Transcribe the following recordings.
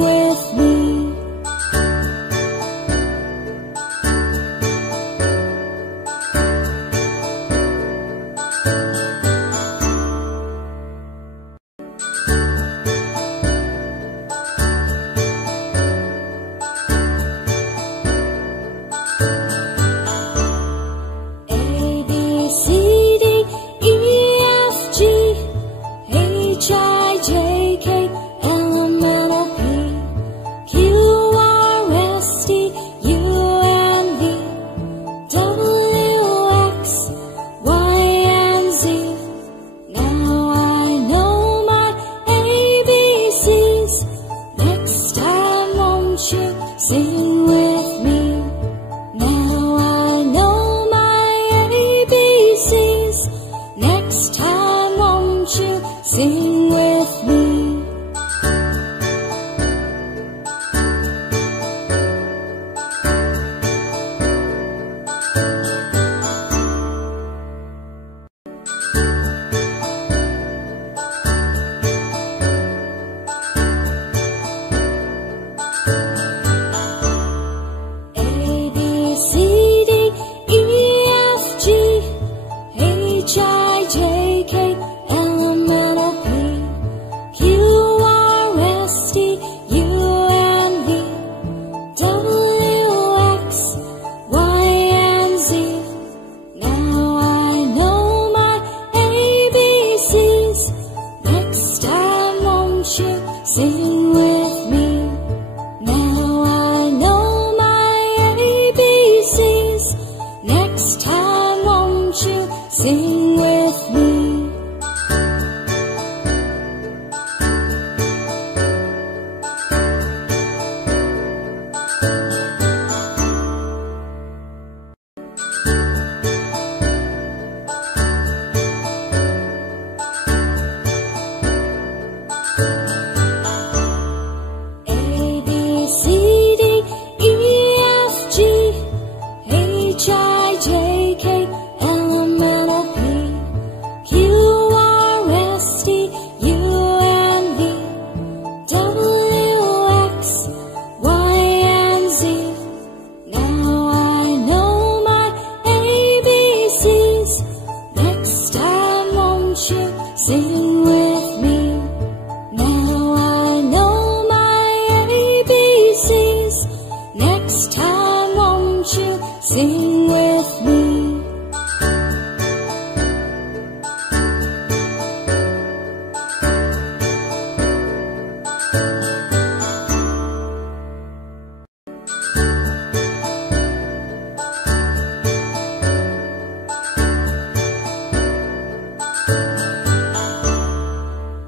with me. A, B, C, D, E, F, G, H, I, J, K, L, M, N, O, P, Q, R, S, T, U, and V, W, X, Y, and Z. Now I know my ABCs. Next time won't you sing with me? Now I know my ABCs. Next time won't you sing with me? A, B, C, D, E, F, G, H, I, J, K, L, M, N, O, P, Q, R, S, T, U, and V, W, X, Y, and Z. Now I know my ABCs. Next time won't you sing with me? Now I know my ABCs. Next time won't you sing with me? A, B, C, D, E, F, G, H, I, J, K, L, M, N, O, P, Q, R, S, T, U, and V, W, X, Y, and Z. Now I know my ABCs. Next time won't you sing with me? Now I know my ABCs. Next time won't you sing with me?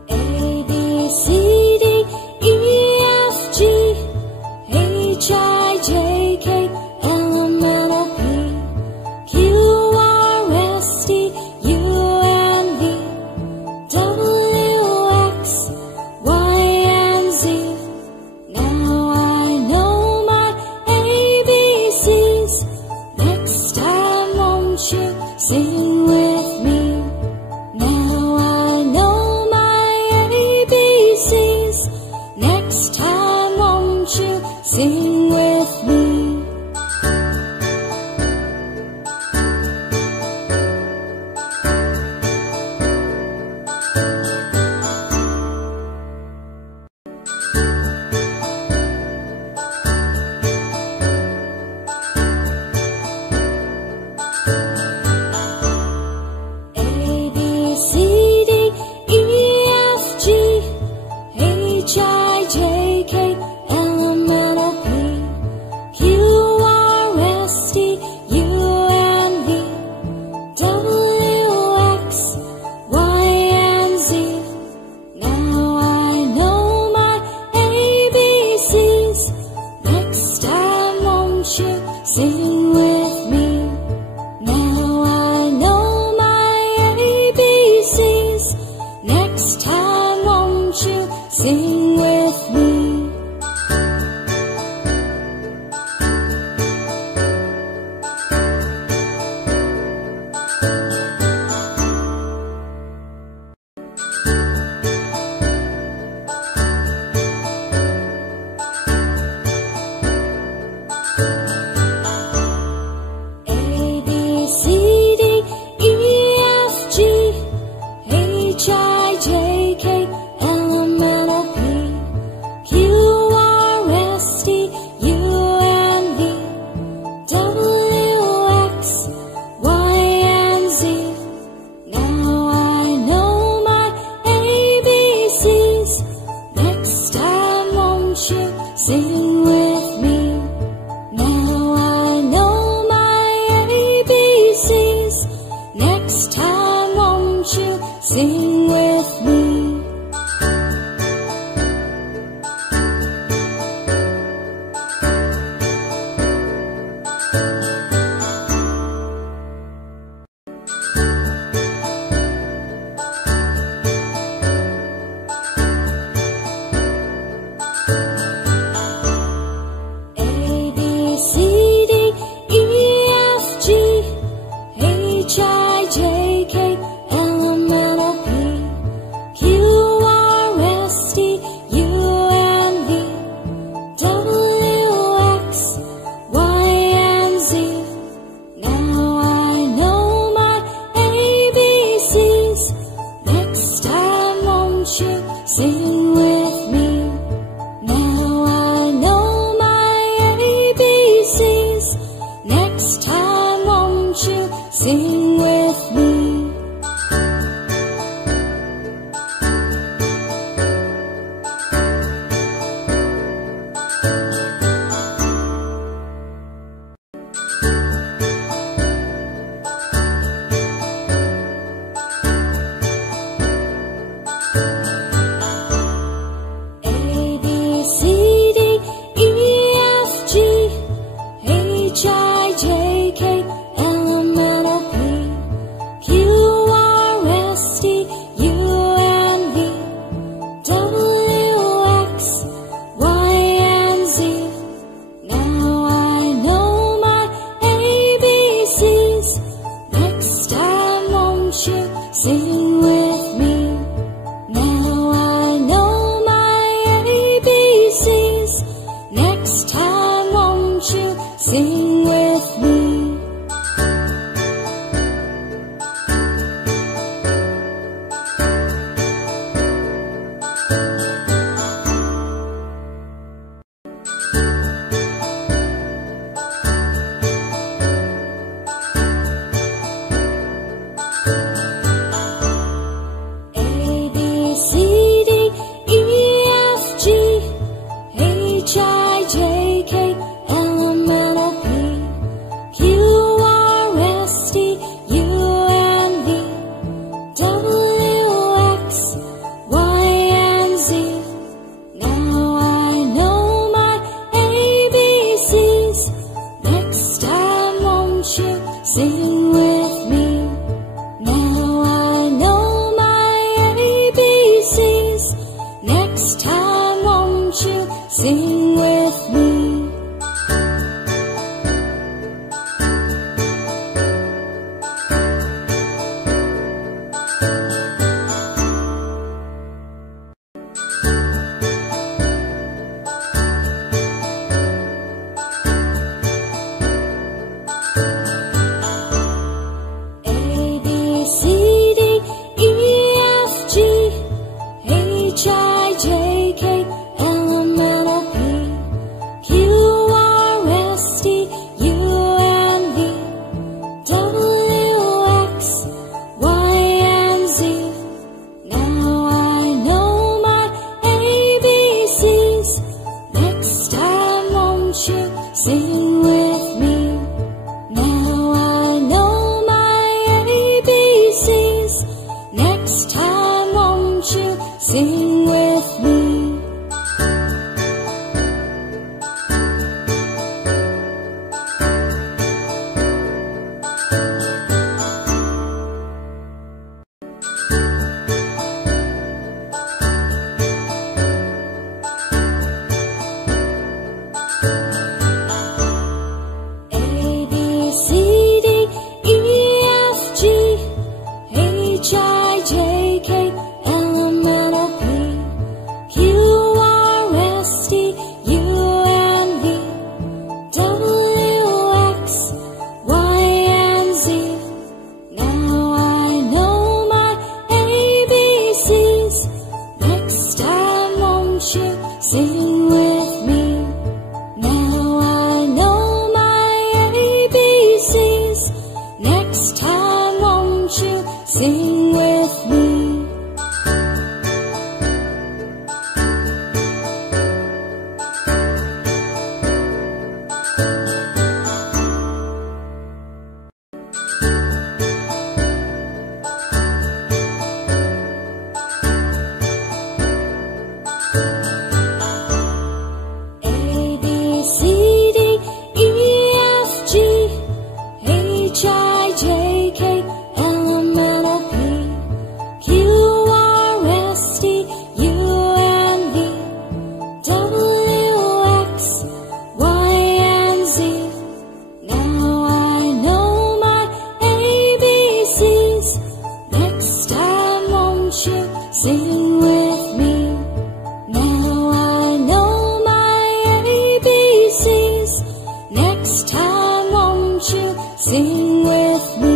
A, B, C, D, E, F, G, H, I, J, K, L, M, N, O, P, Q, R, S, T, U, and V, W, X, Y, and Z. Now I know my ABCs. Next time won't you sing with me? Now I know my ABCs. Next time won't you sing with me? A, B, C, D, E, F, G, H, I, J, K, L, M, N, O, P, sing with me. Sing with me. Now I know my ABCs. Next time won't you sing with me? Sing with me. Now I know my ABCs. Next time won't you sing with me? Sing with me. Now I know my ABCs. Next time won't you sing with me?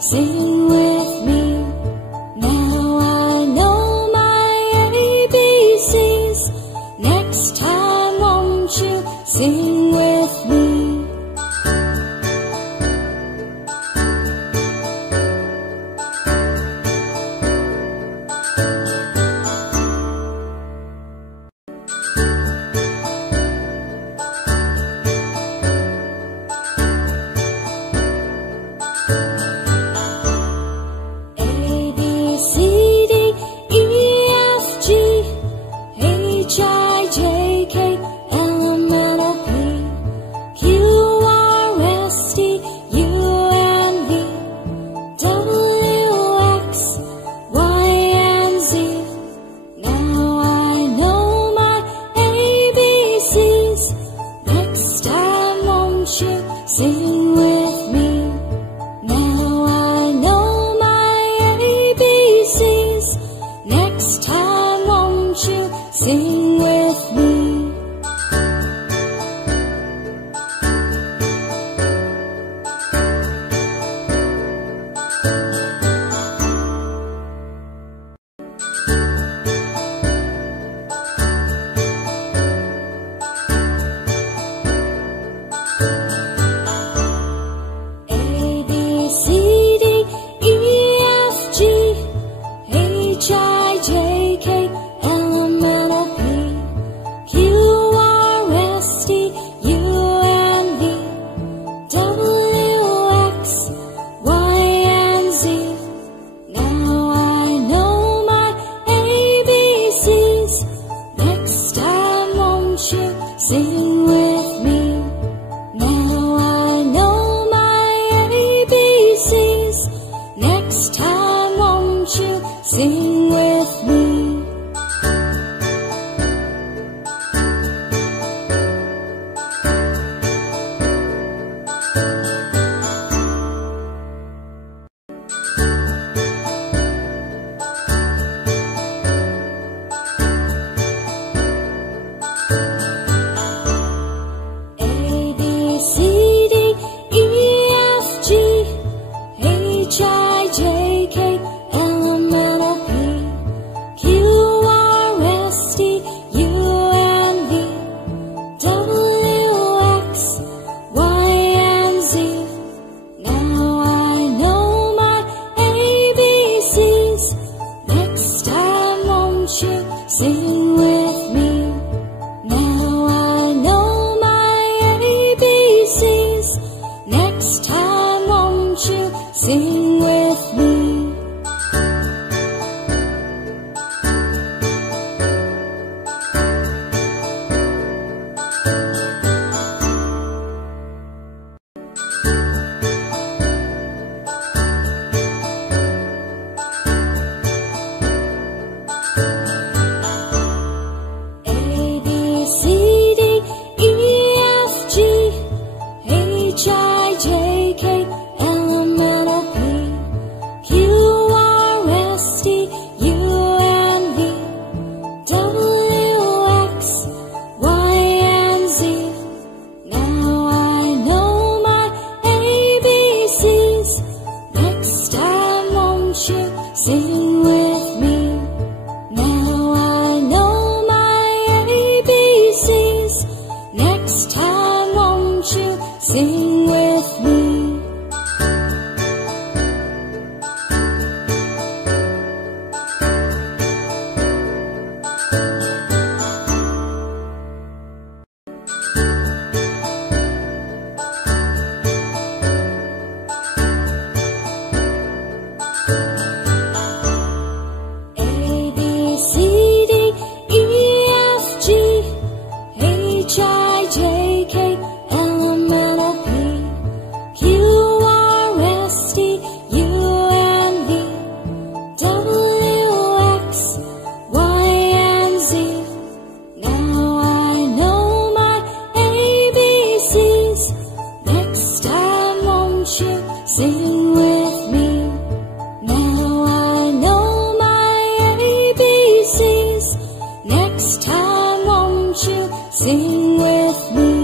Sing with me. Now I know my ABCs. Next time won't you sing with me? sing with me. Now I know my ABCs. Next time won't you sing with me? Sing with me. Now I know my ABCs. Next time won't you sing with me? Sing with me. Now I know my ABCs. Next time won't you sing with me? Sing with me. Now I know my ABCs. Next time won't you sing with me?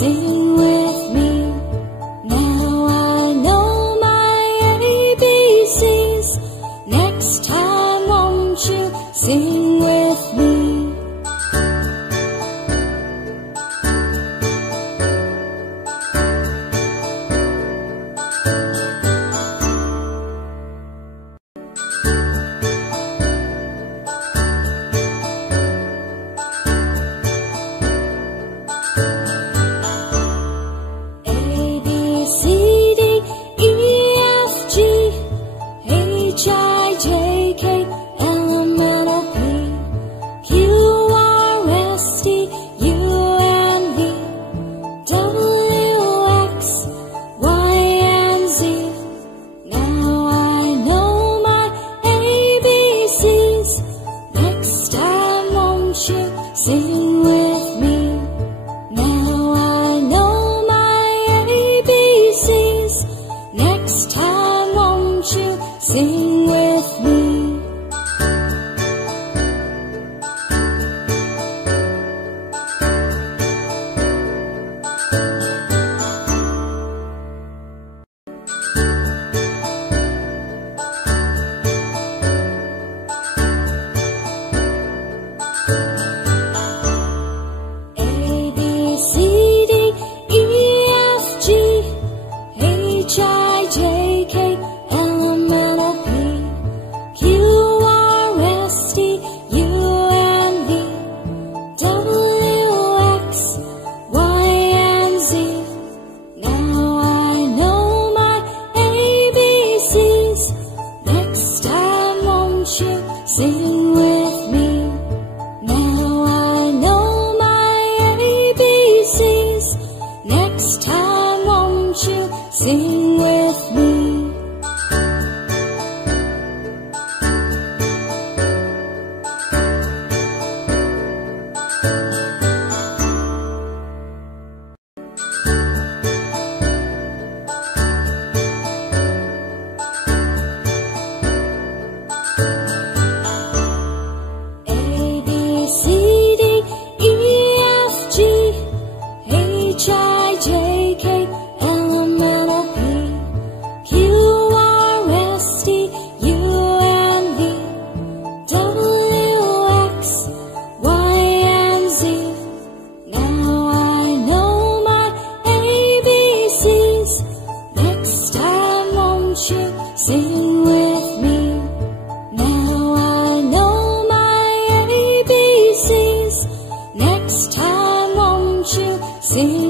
Sing with me. Now I know my ABCs. Next time won't you sing with me? Sing with me. Now I know my ABCs. Next time won't you sing with me? this time won't you sing